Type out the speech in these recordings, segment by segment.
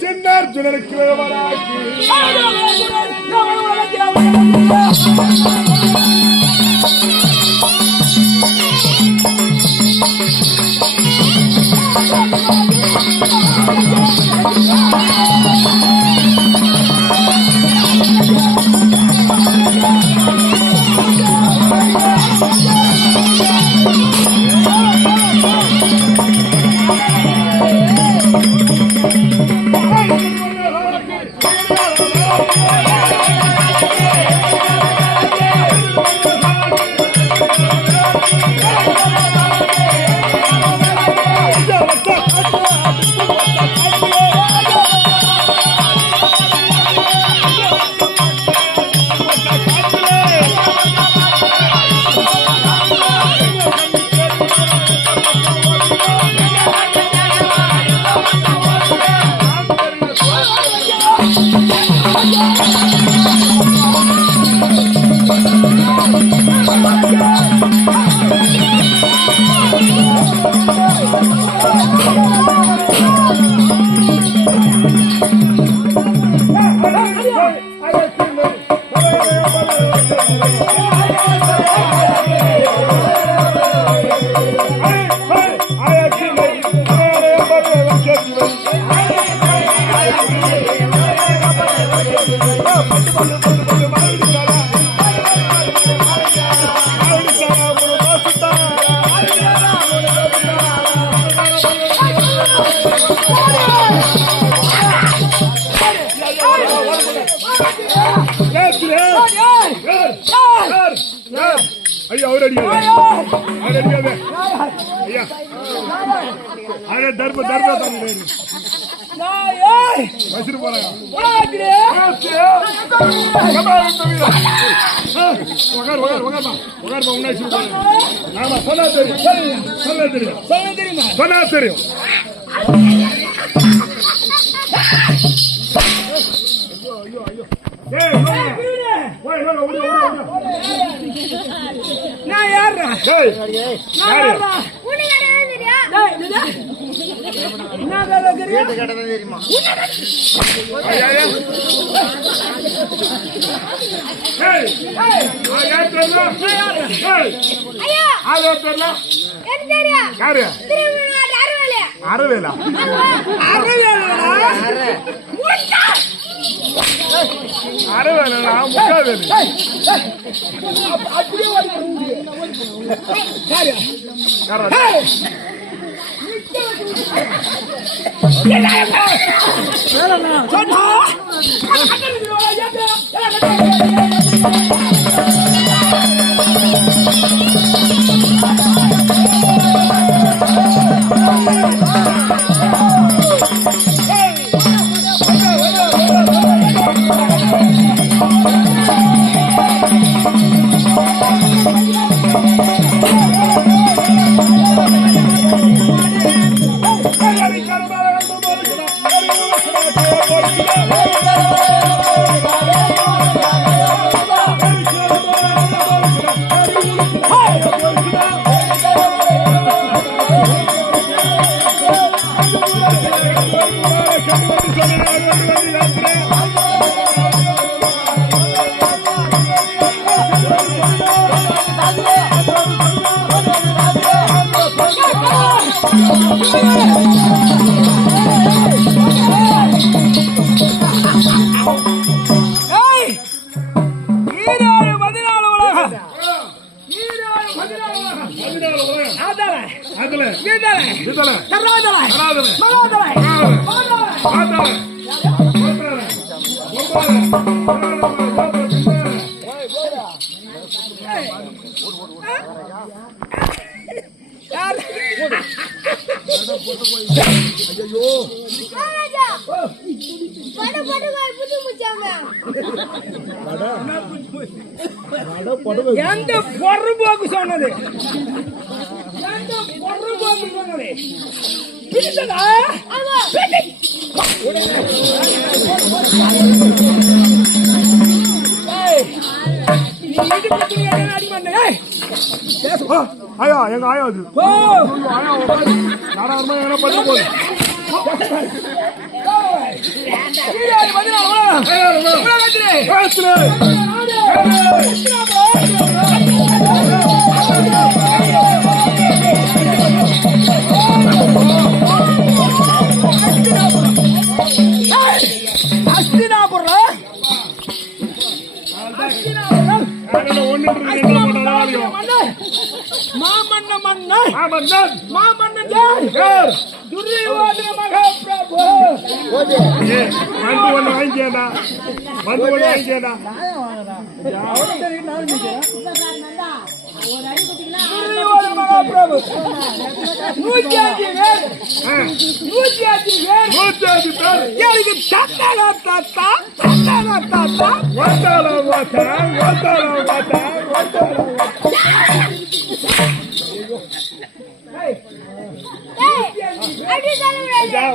சின்னார்ஜுனனுக்கு ஐயா அவர் அடிக்காதே ஐயா அரே தர்ப தாங்க வச்சிட்டு போறாங்க சொன்னா தெரியும் நான் யாரா தெரியுமா அறவேலா அறவேலா முக்காவேலி எந்த பொறுப்போக்கு சொன்னது பிடிச்சதா ஆயா எங்க ஆயா அது நாடாருமா என்ன பண்ண போகுது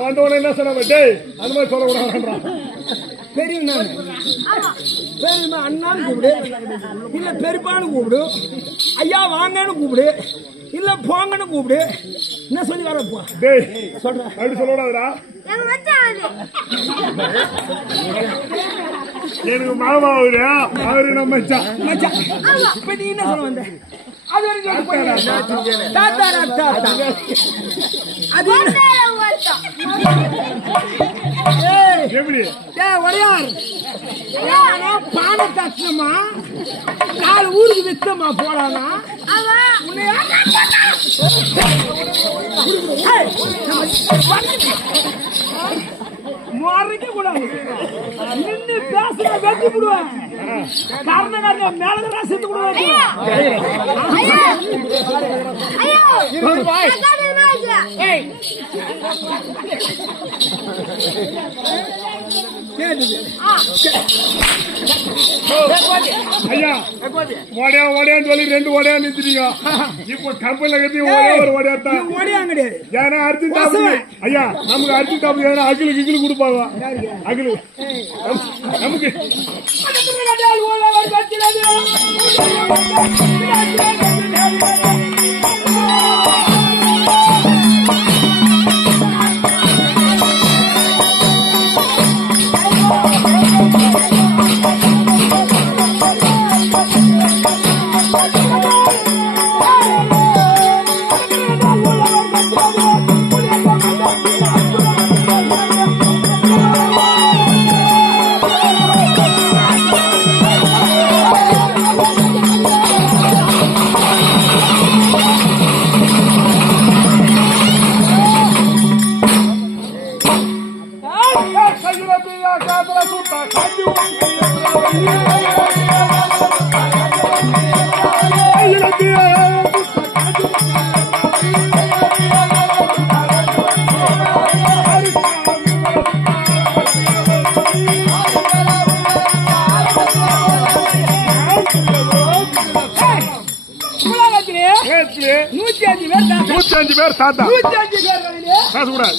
வந்தவன என்ன சொன்ன அது மாதிரி சொல்லக்கூடாது. பெரியம்மா அண்ணான்னு கூப்பிடு, இல்ல பெருப்பான்னு கூப்பிடு, ஐயா வாங்கன்னு கூப்பிடு, இல்ல போங்கன்னு கூப்பிடு. என்ன சொல்லி வரப்போ சொல்றேன் அப்படி சொல்லக்கூடாதுடா. எனக்கு மாமா அவரு நம்ம மச்சான். இப்ப நீ என்ன சொல்ல வந்த? அது தாத்தா அது எப்படி ஒடையார் பானை தட்டணுமா, 4 ஊருக்கு வித்தமா போடானா மறைக்க கூடாது. நின்று பேசுற வெட்டி விடுவேன். காரணம் மேலதான் செத்து விடுவேன். ஐயா ஓடையா ஓடையான்னு சொல்லி 2 ஓடையா நிறுத்திட்டீங்க. இப்போ கம்பெனில கட்டி ஒரு ஓடையா தான் ஓடையாங்க கிடையாது. ஏன்னா அரிசி சாப்பிடு ஐயா, நமக்கு அரிசி சாப்பிடு அகிலு கிகிலு கொடுப்பாங்க. அகிலு நமக்கு தாத்தா பேசக்கூடாது.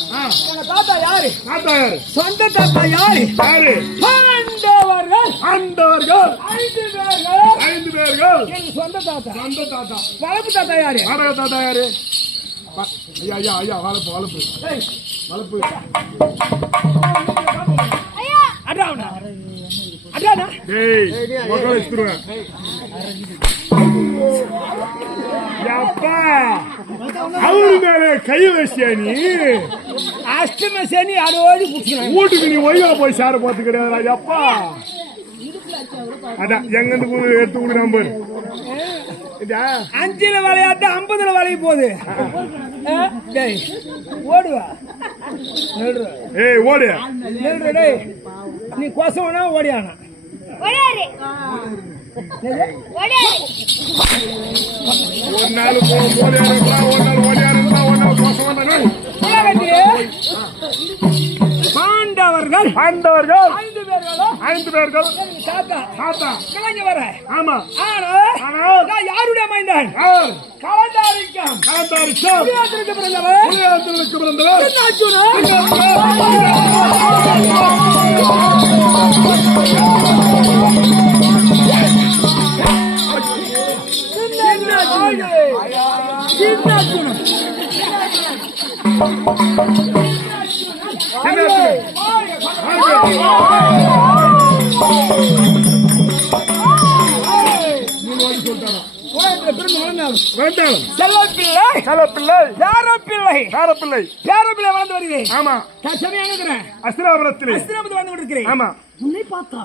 தாத்தா யாரு? தாத்தா யாரு? சொந்த தாத்தா யாரு? யாரு? ஆண்டவர்கள். ஆண்டவர்கள் 5 பேர்கள். 5 பேர்கள். சொந்த தாத்தா. சொந்த தாத்தா. வளர்ப்பு தாத்தா யாரு? வாடகை தாத்தா யாரு? ஐயா ஐயா ஐயா வளர்ப்பு வளர்ப்பு வளர்ப்பு. அடாடா அடாடா டேய் மொத்தம் எடுத்துருவேன். அவரு மேல கை வச்சியா நீ? அஷ்டம சனி அடோடி புடிச்சலாம். வீட்டுக்கு நீ ஒய்யா போய் சேர போறது கிடையாது. அப்பா அதான் எங்க இருந்து எடுத்து கொடு நம்பர். 5ல விளையாட்டு 50ல விளைய போகுது. ஓடுவா ஏய் ஓடு டேய், நீ கொசவனா ஓடியானா? ஒரு நாள் ஓடியாருங்களா, ஒரு நாள் ஓடியாருங்களா, ஒரு நாள் கொசவனா? பாண்டவர்கள் 5 பேர்கள். தாத்தா தாத்தா கிளங்கி வர. ஆமா. ஆனால் யாருடைய மைந்தன்? கலந்தாரிக்கம் பிறந்தவர் ஆமா அஸ்திராபுரத்தில் ஆமா உன்னை பார்த்தா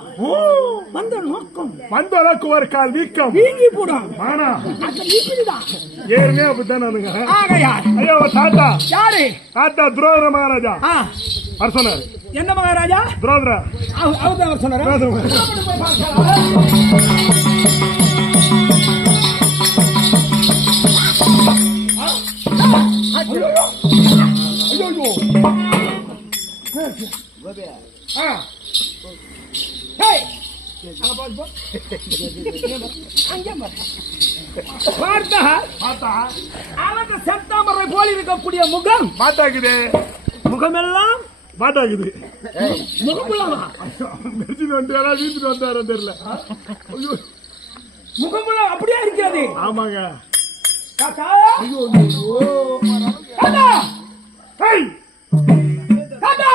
வந்த நோக்கம் வந்தளவுக்கு ஒரு கால் வீக்கம் வீங்கி போடும் ஆனா அது இப்படிதான் ஏற்கனவே அப்படித்தானுங்க ஆகையார் ஐயோ தாத்தா யாரு தாத்தா துரோதர மகாராஜா அவர் சொன்னார் என்ன மகாராஜா துரோதர அவர் அவர் சொன்னார் செப்டம்பரை போல் இருக்கக்கூடிய முகம் மாட்டாக்குது முகமெல்லாம் மாட்டாக்குது முகமுள்ளவா வீட்டுக்கு வந்தாரு தெரியல முகமுள்ள அப்படியே இருக்கிறது ஆமாங்க தாத்தா ஐயோ தாத்தா ஐய் தாத்தா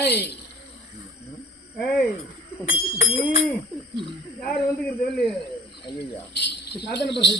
ஏய் ஏய் யார் வந்துக்கிறது இல்லை ஐயா சாதனை பஸ்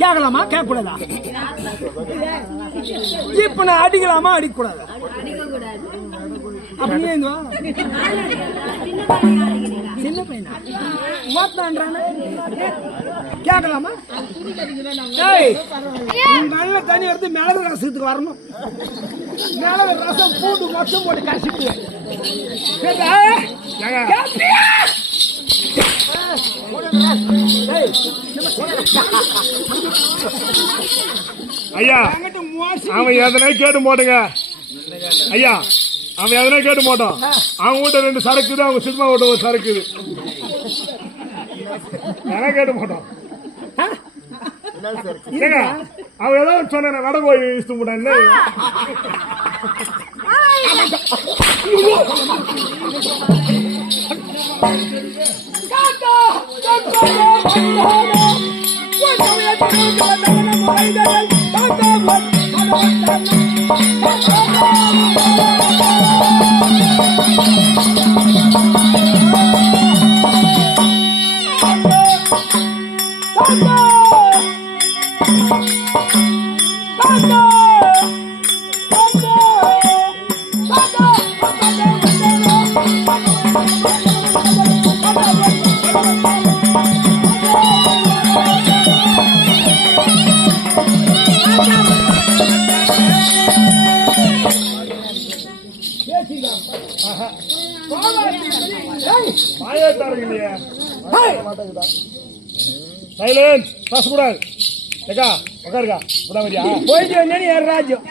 கேட்கலாமா கேட்கக்கூடாதா இப்ப நான் அடிக்கலாமா அடிக்கக்கூடாதா அப்படியே சின்ன பையனா கேட்கலாமா நல்ல தண்ணி எடுத்து மிளகு ரசத்துக்கு வரணும் மிளகு ரசம் பூண்டு மொத்தம் போட்டு கசிப்பு ஐயா அவன் எதனா கேட்டு போட்டுங்க ஐயா அவன் எதனா கேட்டு போட்டோம் அவங்க வீட்ட 2 சரக்குது அவங்க சினிமா வீட்ட ஒரு சரக்குது எதனா கேட்டு போட்டோம் அவன் ஏதாவது சொன்ன வட போய் இஷ்டு போட்டான் சைலன்ஸ் பேசக்கூடாது உட்காருக்கா விடாமரியா போயிட்டு வேணி யார் ராஜ்யம்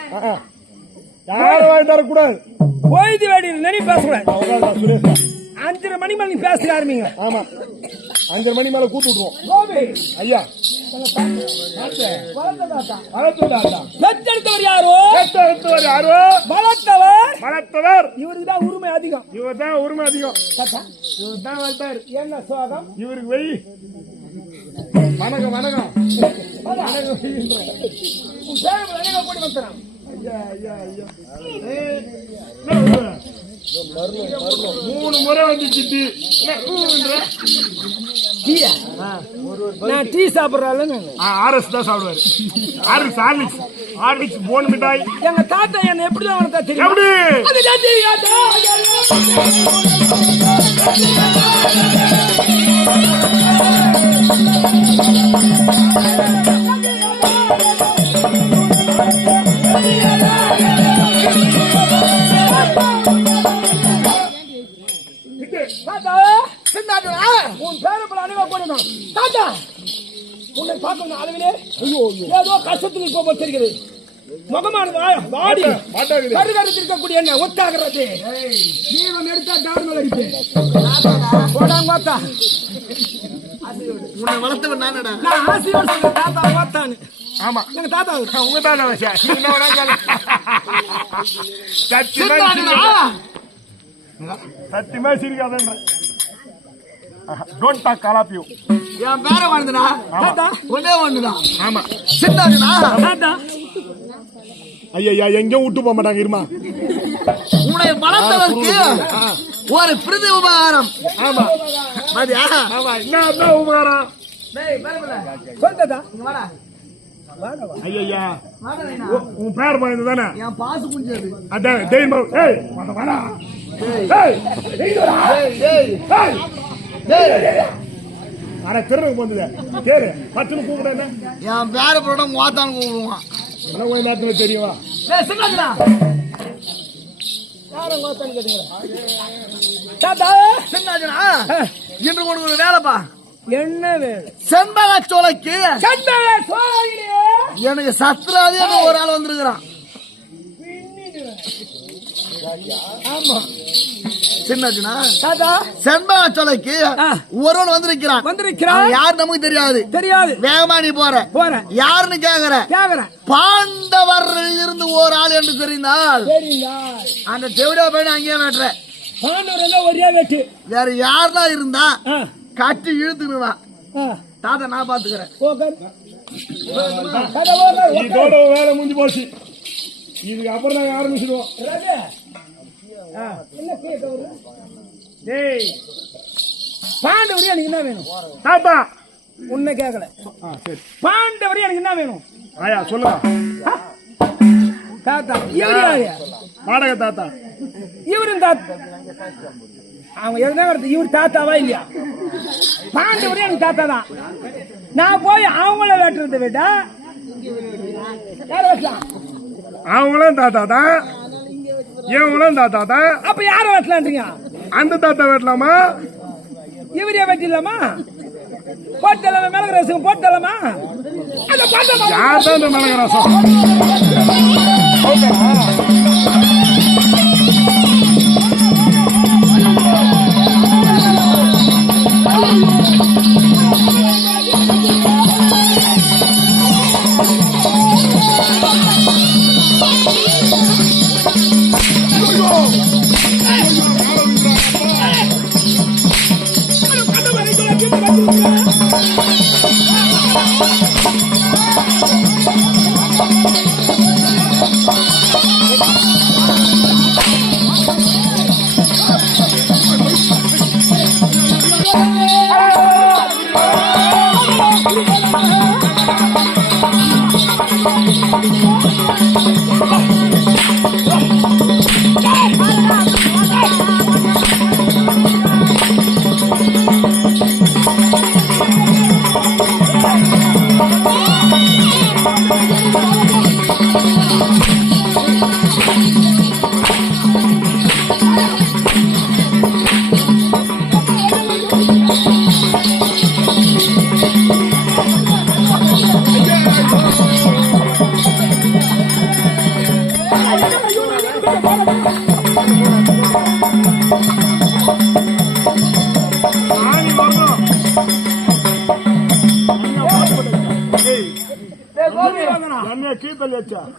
யாரும் வாங்கி தரக்கூடாது போயிட்டு வேடி நினை பேசக்கூடாது சுரேஷ் 5:30 மணி மேல நீ பேச ஆரம்பிங்க ஆமா 5:30 மணி மேல கூட்டு விட்டுருவோம் ஐயா பெற்றெடுத்தவர் யாரோ வளர்த்தவர் இவருக்கு தான் உரிமை அதிகம் இவர் தான் உரிமை அதிகம் இவர் தான் வளர்த்தாரு என்ன சோகம் இவருக்கு வெய் வணக்கம் வணக்கம் போட்டு வந்துறான் ஐயா ஐயா ஐயா 3 முறை வந்துச்சு நான் டீ சாப்பிடுறாள் ஆர்எஸ் தான் சாப்பிடுவாரு ஆர்எஸ் ஹார்லிக்ஸ் போன் மிட்டாய் எங்க தாத்தா என்ன எப்படி அவனுக்கு தெரியும் எப்படி சொன்னான் தாத்தா உன்னை பார்க்கணும் அளவிலே ஏதோ கஷ்டத்தில் இருப்ப தெரிகிறது முகமானது வாடி கருகருத்து இருக்கக்கூடிய என்ன ஒத்தாகிறது நீவன் எடுத்தா டார்மல் அடிப்பேன் போடாங்க ஓத்தா உன்னை வளர்த்தவன் நானடா. நான் ஆசையோடு சொல்றேன் தாத்தா ஓத்தான்னு. ஆமா எங்க தாத்தா உங்க தாத்தா சத்தியமா சிரிக்காதன்ற don't talk all of you. என் பேர வாழ்ந்தனா தாத்தா ஒன்னே ஒண்ணுதான். ஆமா சின்னாடுனா தாத்தா ஐயா எங்கேயும் விட்டு போக மாட்டாங்க இருமா. உன்னை வளர்த்தவருக்கு ஒரு பிரதி உபகாரம். ஆமா மாதிரியா? ஆமா என்ன உபகாரம்? சொல் தாத்தா வாடா ஐயா வாடா நைனா. உன் பேர் பயந்து தானே என் பாசு குஞ்சது. அதான் தெய்வம். ஏய் வாடா ஏய் டேய் டேய் டேய் அட திருநக்கு வந்தது கேளு பட்டுன்னு கூப்பிட என்ன என் பேர போட மோத்தான் கூப்பிடுவான். அதெல்லாம் ஒரு நேரத்துல தெரியுமா? டேய் சின்னாடுனா யாரும் ஓத்தான்னு கேட்டீங்களா தாத்தா சின்னாடுனா இன்று உனக்கு ஒரு வேலைப்பா. என்ன வேலை செண்பக சோலைக்கு சண்டை சோழகிலே எனக்கு சத்ராதி ஒரு ஆள் வந்திருக்கிறான். ஆமா சின்னாடுனா தாத்தா செண்பக சோலைக்கு ஒருவன் வந்திருக்கிறான். வந்திருக்கிறான் அவன் யார் நமக்கு தெரியாது. தெரியாது வேகமா நீ போற போறேன் யாருன்னு கேக்குற. கேக்குறேன் பாண்டவர் இருந்து ஒரு ஆள் என்று தெரிந்தால் சரிங்களா அந்த தேவடா பையனை அங்கேயே வெட்டுற. பாண்டவர் எல்லாம் ஒரே வெட்டு வேற யாருனா இருந்தா ஆ, கட்டி இழுத்துக்குவா. ஆ, தாத்தா நான் பாத்துக்கிறேன். போகாது. கதை போகாது, உட்காரு. இதோட வேலை முடிஞ்சு போச்சு. இதுக்கு அப்புறம் நாங்க ஆரம்பிச்சிடுவோம். ராஜா. ஆ, என்ன கேட்க வருது? டேய் பாண்டவர் எனக்கு என்ன வேணும்? தாத்தா உன்னை கேட்கல. சரி பாண்டவர் எனக்கு என்ன வேணும்? ஆயா சொல்லுங்க. தாத்தா இவரு யாரு? வாடகை தாத்தா. இவரும் தாத்தா. அவங்க எதுனா வருது இவர் தாத்தாவா இல்லையா? பாண்டவர் எனக்கு தாத்தா தான். நான் போய் அவங்கள வெட்டுறதை விட யார வெட்டலாம்? அவங்களும் தாத்தா தான் இவங்களும் தாத்தா தான். அப்ப யார வெட்டலான்றீங்க? அந்த தாத்தா வெட்டலாமா? இவரே வெட்டிடலாமா? போட்டலாமா? மிளகு ரசம் போட்டலாமா? அந்த போட்டலாமா? யார் தான் இந்த மிளகு ரசம்?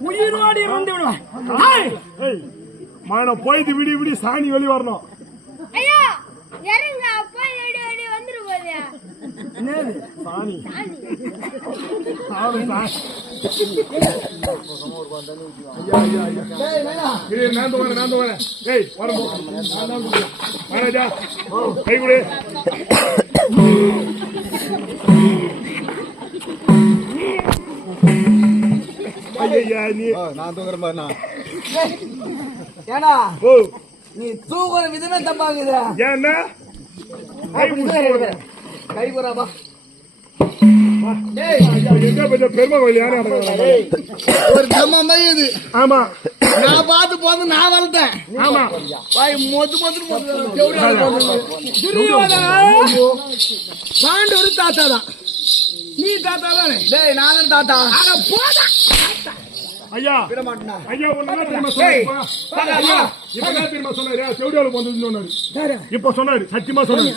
உயிரோடு இருந்து விடுவேன். மன போயிட்டு விடி விடி சாணி வெளி வரணும். ஐயா இறங்க அப்பா எடி எடி வந்துரு போதே என்னது சாணி நான் வரேன். ஏய் வரம்போ மகாராஜா கை கொடு. ஐயா நீ நான் தூங்குற மாதிரி ஏன்னா ஓ நீ தூங்குற விதமே தப்பாகுது. ஏன்னா கை முடிச்சு கை போறாப்பா. எங்க பெருமை கோயில் யாரும் ஒரு தம்ம மையுது. ஆமா நான் பார்த்து போது நான் வளர்த்தேன். ஆமா மொத்து மொத்து துரியோதனா பாண்டவர் தாத்தா தான், நீ தாத்தா தானே? டேய் நானும் தாத்தா. அட போடா ஐயா ஐயா ஒண்ணு தெரியுமா சொன்னாரு? ஐயா இப்ப என்ன தெரியுமா சொன்னாரு? செவிடியால போனதுன்னு சொன்னாரு. இப்ப சொன்னாரு, சத்தியமா சொன்னாரு.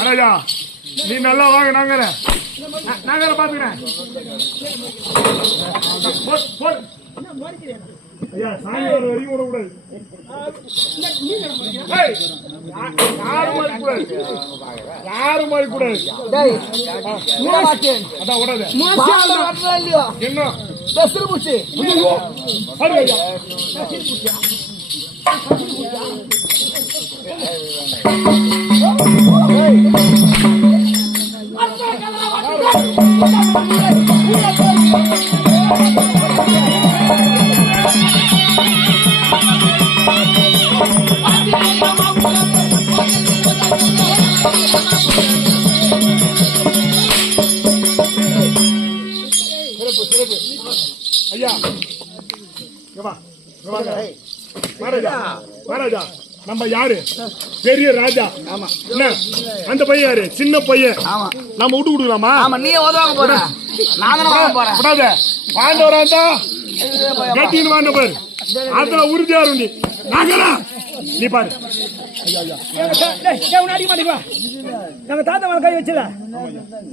அரையா நீ நல்லா வாங்க, நாங்க பாத்துக்கிறேன். ஐயா சாமி வர வரைக்கும் விடக்கூடாது. யாரும் மாறிக்கூடாது. அதான் விடாது. என்ன ஐயா மகாராஜா நம்ம யாரு? பெரிய ராஜா. ஆமா என்ன அந்த பையன் யாரு? சின்ன பையன். ஆமா நம்ம விட்டு கொடுக்கலாமா? ஆமா நீ உதவாங்க போற, நான் தானே போறேன். விடாத பாண்டவராந்தா கட்டின்னு வாண்ட பாரு, அதுல உறுதியா இருந்து நாங்களா நீ பாரு. அடிக்க மாட்டேங்க, நம்ம தாத்தா மேல கை வச்சல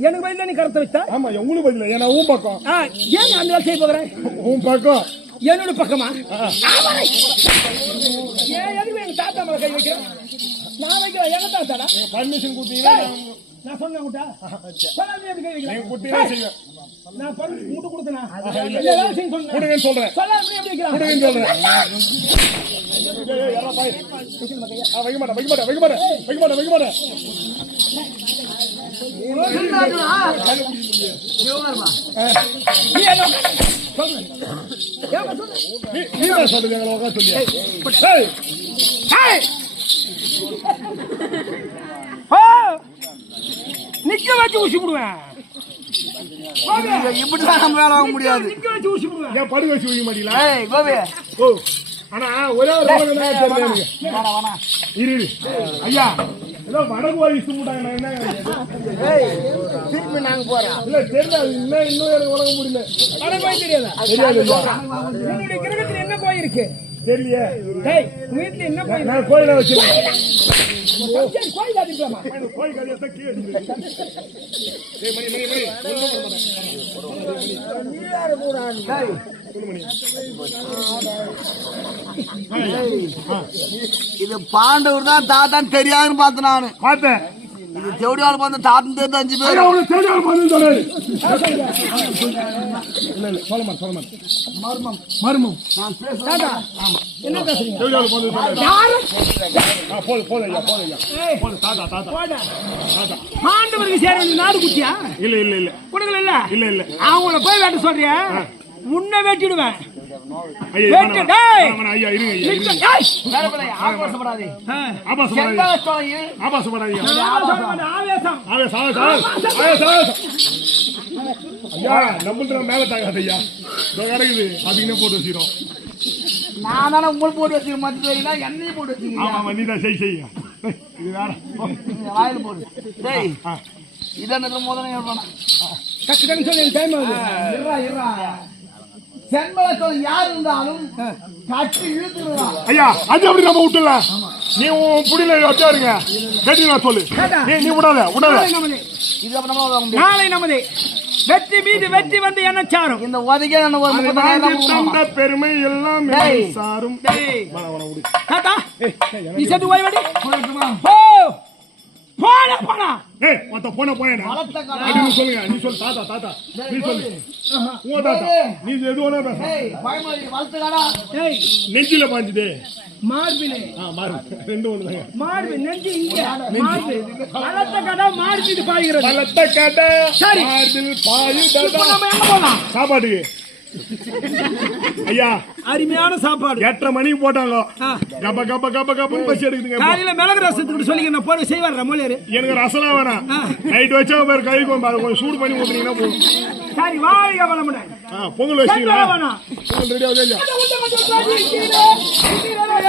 எனக்கு பதில நீ கருத்தை வச்சா? ஆமா உங்களுக்கு பதில ஏன்னா உன் பக்கம். ஏன் அந்த வேலை செய்ய போகிறேன்? உன் பக்கம் என்னோட பக்கமா? ஏன் எதுக்கு எங்க தாத்தா மேல கை வைக்கிறேன்? நான் வைக்கிறேன், எங்க தாத்தாடா பர்மிஷன் கொடுத்தீங்கன்னா நான் சொன்னேன் கை வைக்கிறேன். குட்டியே செய்வேன். நான் பர்மிஷன் முட்டு கொடுத்தேனா? வேலை செய்ய சொன்னேன் சொல்றேன். சொல்ல எப்படி வைக்கிறேன்? சொல்றேன். வைக்க மாட்டேன். நிக்க வச்சு ஊசி விடுவேன். இப்படிதான் நம்ம வேலை வாங்க முடியாது. நிக்க வச்சு ஊசி விடுவேன். ஏன் படு வச்சு வைக்க மாட்டீங்களா? ஏய் கோபி ஓ ஆனா ஒரே ஒரு இரு ஐயா ஏதோ வடகு வாங்கி சும்பிட்டாங்க. என்ன திருப்பி நாங்க போறோம். இல்ல தெரியல, இன்னும் எனக்கு உலக முடியல. போய் தெரியாதா? தெரியாது. என்னுடைய கிரகத்துல என்ன கோயில் இருக்கு தெரியலையே. வீட்டுல என்ன கோயில்? நான் கோயில வச்சிருக்கேன். கோயில் அதிகமா கோயில் கதையத்தான் கேட்டு இது பாண்டவர் தான் தாத்தான்னு தெரியாதுன்னு பார்த்தேன் நானு. பார்த்தேன். இது செவடியால் வந்து தாத்தன் தெரிஞ்சு 5 பேர். மர்மம் என்ன பேசுறீங்க? பாண்டவருக்கு சேர நாடு குட்டியா? இல்ல கொடுக்கல இல்ல இல்ல அவங்கள போய் வேட்ட சொல்றியா? உன்னை வெட்டிடுவேன். ஐயா இருங்க. ஆபாசப்படாதீங்க. ஐயா நம்ம மேல தாங்காது ஐயா. கிடக்குது அதுக்குன்னு போட்டு வச்சிடும். நான் தானே உங்களுக்கு போட்டு வச்சுக்க மத்து எண்ணெயும் போட்டு வச்சுக்க. ஆமா நீதான் செய்ய இது வேற வாயில போடு. டேய் இதான் முதல்ல கஷ்டம் சொல்லி டைம் சென்மலத்தோடு யார் இருந்தாலும் கட்டி இழுத்துருவா. ஐயா அது அப்படி நம்ம விட்டுல நீ புடியில வச்சாருங்க கட்டி நான் சொல்லு. நீ விடாத நாளை நமது வெற்றி மீது வெற்றி வந்து என்ன சாரும்? இந்த உதவியே தந்த பெருமை எல்லாம் சாரும். நீ செத்து போய் வடி போனா ஏய் மத்த போனா அது சொல்லுங்க. நீ சொல்லு தாத்தா நீ சொல்லு. உங்க தாத்தா நீ எது வேணா பேச. நெஞ்சில பாஞ்சுதே மார்பிலே ரெண்டு ஒண்ணுதாங்க. மார்பு நெஞ்சு இங்க மார்பு பலத்த கடை மார்பிது பாய்கிறது. பலத்த கடை சரி மார்பில் பாயுதடா. நம்ம எங்க போலாம்? சாப்பாட்டுக்கு ஐயா அருமையான சாப்பாடு 8:30 மணிக்கு போட்டாங்க. கப்பன்னு பசி எடுக்குதுங்க. காலையில மிளகு ரசத்துக்கு சொல்லிங்க நான் போய் செய்வார் ரமோலியர். எனக்கு ரசலாம் வேணாம். நைட் வச்சா பேர் கழிக்கும் கொஞ்சம் சூடு பண்ணி ஊத்துனீங்கன்னா போதும். சரி வாழ்க வளமுடன். பொங்கல் வச்சிங்களா வேணாம் பொங்கல் ரெடி ஆகுது இல்லையா அதை உள்ள மட்டும் பாதி இருக்கீங்க.